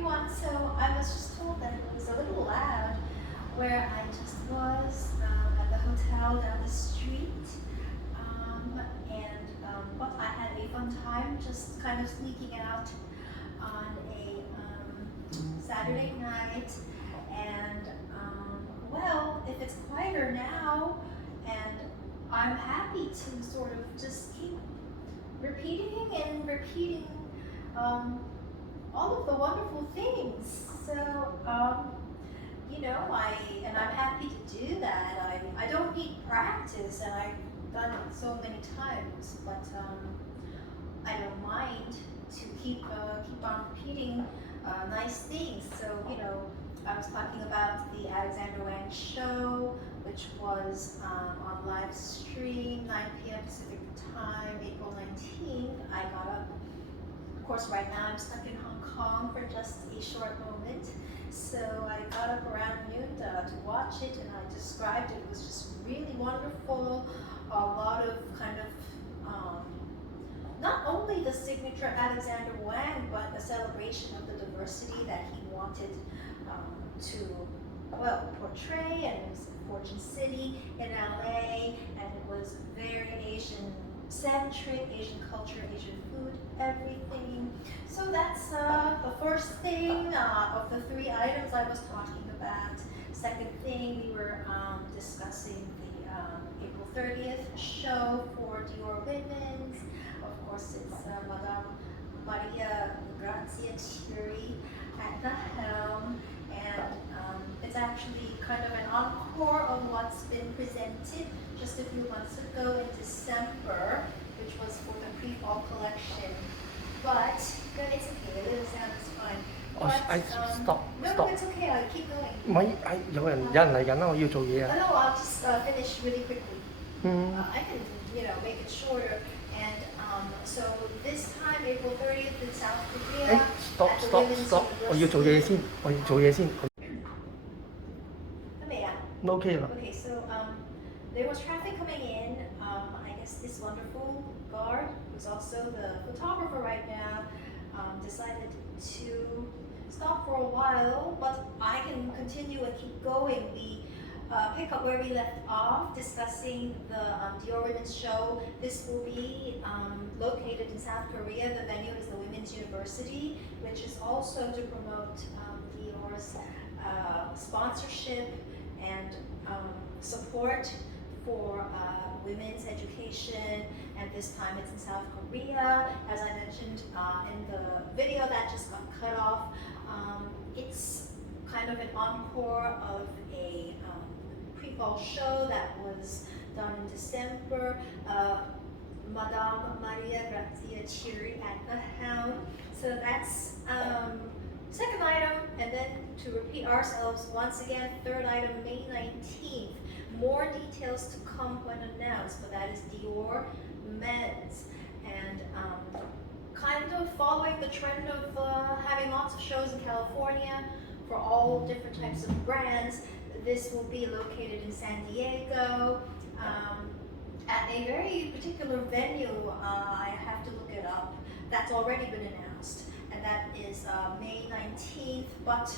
everyone. So I was just told that it was a little loud where I just was at the hotel down the street. But I had a fun time just kind of sneaking out on a Saturday night. And well, if it's quieter now, and I'm happy to sort of just keep repeating and repeating all of the wonderful things. So, I'm happy to do that. I don't need practice, and I've done it so many times, but I don't mind to keep on repeating nice things. So, I was talking about the Alexander Wang show, which was on live stream, 9 p.m. Pacific time, April 19th. I got up. Of course, right now I'm stuck in Hong Kong for just a short moment. So I got up around noon to watch it, and I described it. It was just really wonderful. A lot of kind of not only the signature Alexander Wang, but the celebration of the diversity that he wanted to portray. And it was Fortune City in LA, and it was very Asian centric, Asian culture, Asian food, everything. So that's the first thing of the 3 items I was talking about. Second thing, we were discussing the April 30th show for Dior Women's. Of course, it's Madame Maria Grazia Chiuri at the helm, and it's actually kind of an encore of what's been presented just a few months ago in December, which was for the pre-fall collection. But it's okay, the little sound is fine. Stop. No, it's okay, I'll keep going. 唔係，有人嚟緊啦，我要做嘢啊。No, I'll just finish really quickly. I can, make it shorter. And so this time, April 30th in South Korea. Stop！ 我要做嘢先，OK 啦。Okay, so there was traffic coming in. I guess this wonderful guard, who's also the photographer right now, decided to stop for a while, but I can continue and keep going. We pick up where we left off, discussing the Dior Women's show. This will be located in South Korea. The venue is the Women's University, which is also to promote Dior's sponsorship and support for women's education, and this time it's in South Korea. As I mentioned in the video that just got cut off, it's kind of an encore of a pre-fall show that was done in December. Madame Maria Grazia Chiuri at the helm. So that's second item, and then to repeat ourselves once again, third item, May 19th. More details to come when announced, but that is Dior Men's. And kind of following the trend of having lots of shows in California for all different types of brands, this will be located in San Diego at a very particular venue. I have to look it up. That's already been announced, and that is May 19th. But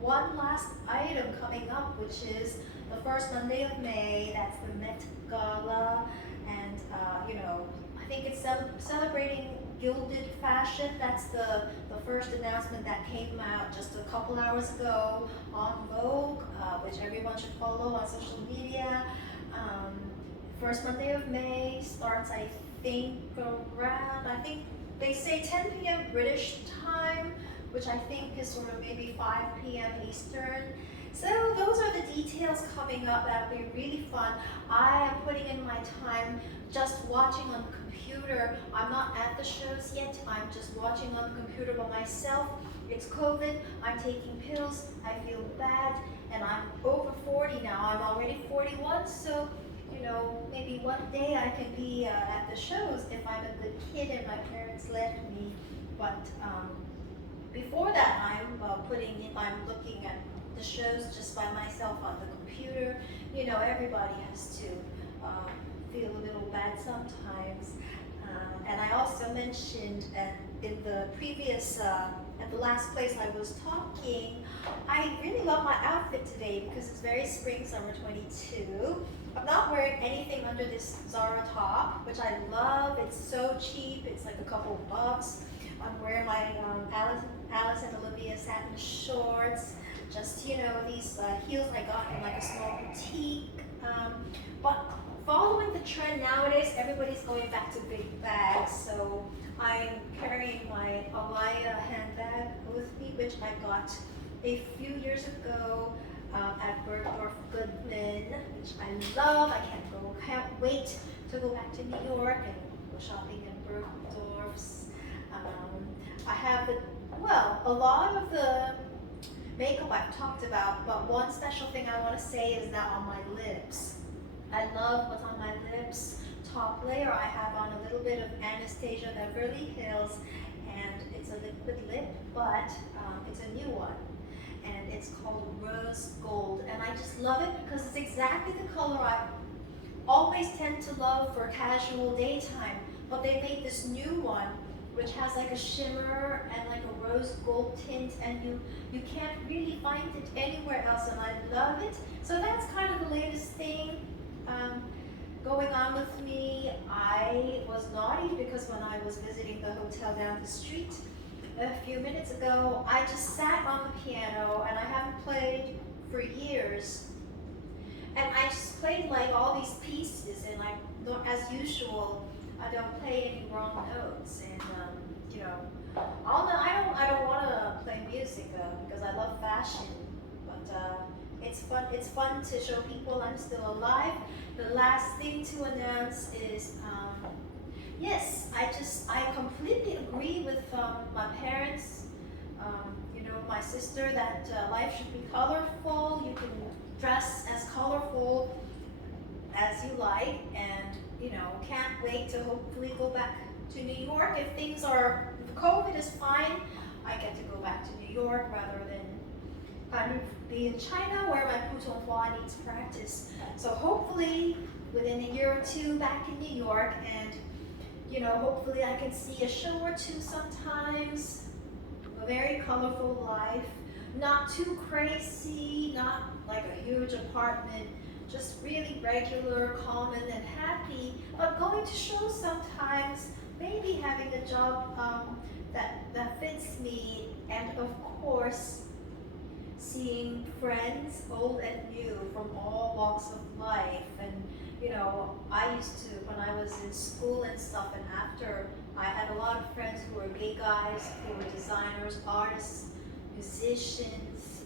one last item coming up, which is the first Monday of May. That's the Met Gala, and I think it's celebrating gilded fashion. That's the first announcement that came out just a couple hours ago on Vogue, which everyone should follow on social media. First Monday of May starts, I think they say 10 p.m. British time, which I think is sort of maybe 5 p.m. Eastern. So those are the details coming up. That'll be really fun. I am putting in my time just watching on the computer. I'm not at the shows yet. I'm just watching on the computer by myself. It's COVID. I'm taking pills. I feel bad, and I'm over 40 now. I'm already 41, so maybe one day I can be at the shows if I'm a good kid and my parents let me. But before that, I'm looking at the shows just by myself on the computer. Everybody has to feel a little bad sometimes. And I also mentioned in the previous, at the last place I was talking, I really love my outfit today because it's very spring summer 22. I'm not wearing anything under this Zara top, which I love. It's so cheap. It's like a couple of bucks. I'm wearing my Alice and Olivia satin shorts. Just, you know, these heels I got from like a small boutique. But following the trend nowadays, everybody's going back to big bags. So I'm carrying my Alaya handbag with me, which I got a few years ago at Bergdorf Goodman, which I love. Can't wait to go back to New York and go shopping in Bergdorf's. I have a lot of the makeup I've talked about, but one special thing I want to say is that on my lips. I love what's on my lips. Top layer, I have on a little bit of Anastasia Beverly Hills, and it's a liquid lip, but it's a new one. And it's called Rose Gold, and I just love it because it's exactly the color I always tend to love for casual daytime. But they made this new one, which has like a shimmer and like a rose gold tint, and you can't really find it anywhere else, and I love it. So that's kind of the latest thing going on with me. I was naughty because when I was visiting the hotel down the street a few minutes ago, I just sat on the piano, and I haven't played for years. And I just played like all these pieces, and like as usual, I don't play any wrong notes. And you know, I don't want to play music because I love fashion, but it's fun. It's fun to show people I'm still alive. The last thing to announce is, yes, I completely agree with my parents. You know, my sister, that life should be colorful. You can dress as colorful as you like, and you know, can't wait to hopefully go back to New York. If COVID is fine, I get to go back to New York rather than kind of be in China where my Putonghua needs practice. So hopefully within a year or two back in New York, and you know, hopefully I can see a show or two sometimes. A very colorful life, not too crazy, not like a huge apartment, just really regular, common, and happy, but going to shows sometimes, maybe having a job that fits me, and of course, seeing friends, old and new, from all walks of life. And you know, I used to, when I was in school and stuff, and after, I had a lot of friends who were gay guys, who were designers, artists, musicians.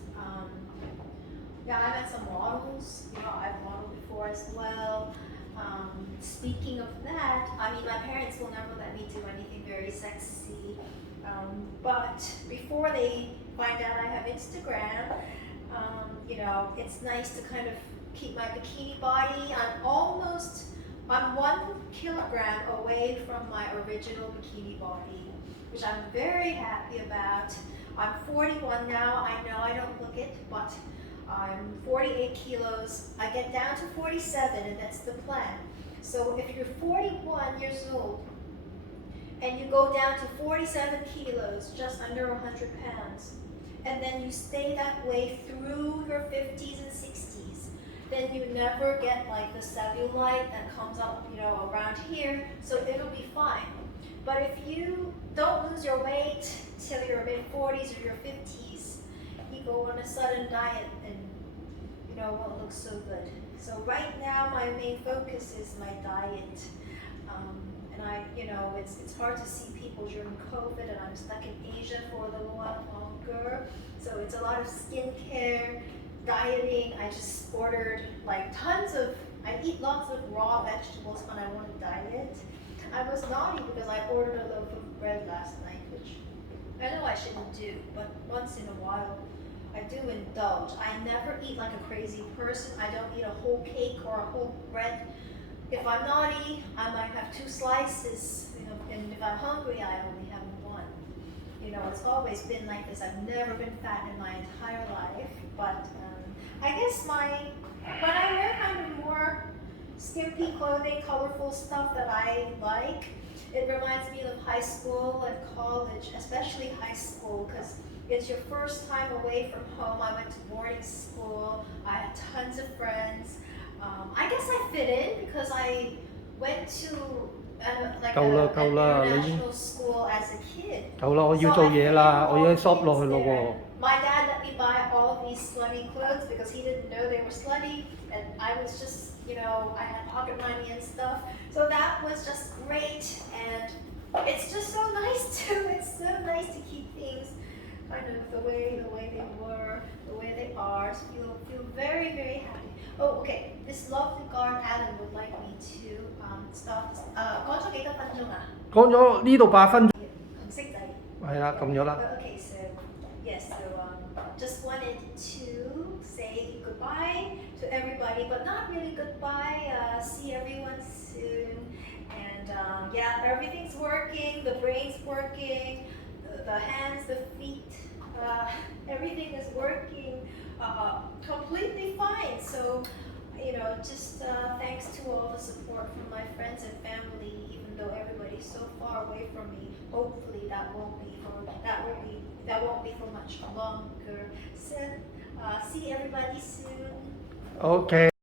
Yeah, I met some models. You know, I've modeled before as well. Speaking of that, I mean, my parents will never let me do anything very sexy. But before they find out I have Instagram, you know, it's nice to kind of keep my bikini body. I'm 1 kilogram away from my original bikini body, which I'm very happy about. I'm 41 now. I know I don't look it, but I'm 48 kilos. I get down to 47, and that's the plan. So if you're 41 years old and you go down to 47 kilos, just under 100 pounds, and then you stay that way through your 50s and 60s, then you never get like the cellulite that comes up, you know, around here, so it'll be fine. But if you don't lose your weight till your mid-40s or your 50s, you go on a sudden diet and you know, won't look so good. So right now my main focus is my diet. And you know, it's hard to see people during COVID, and I'm stuck in Asia for a little while longer. So it's a lot of skincare, dieting. I just ordered like I eat lots of raw vegetables when I want to diet. I was naughty because I ordered a loaf of bread last night, which I know I shouldn't do, but once in a while I do indulge. I never eat like a crazy person. I don't eat a whole cake or a whole bread. If I'm naughty, I might have 2 slices, you know, and if I'm hungry, I only have 1. You know, it's always been like this. I've never been fat in my entire life, but I guess when I wear kind of more skimpy clothing, colorful stuff that I like, It reminds me of high school and college, especially high school, because it's your first time away from home. I went to boarding school. I had tons of friends. I guess I fit in because I went to like an international school as a kid. 夠啦，我要 So 做 I 嘢 fit 啦， in 我 all 要 the shop 落去 kids 咯 there. 喎。My dad let me buy all these slutty clothes because he didn't know they were slutty, and I was just, I had pocket money and stuff. So that was just great, and it's just so nice it's so nice to keep things kind of the way they were, the way they are. So feel very, very happy. Oh, okay. This lovely guard Adam would like me to start. 講咗幾多分鐘啊？講咗呢度8分鐘。紅色仔。係啦，撳咗啦。Okay, so yes, so just wanted to say goodbye to everybody, but not really goodbye. See everyone soon, and yeah, everything's working. The brain's working, the hands, the feet, everything is working completely fine. So. Just thanks to all the support from my friends and family, even though everybody's so far away from me. Hopefully that won't be for much longer. So see everybody soon. OK。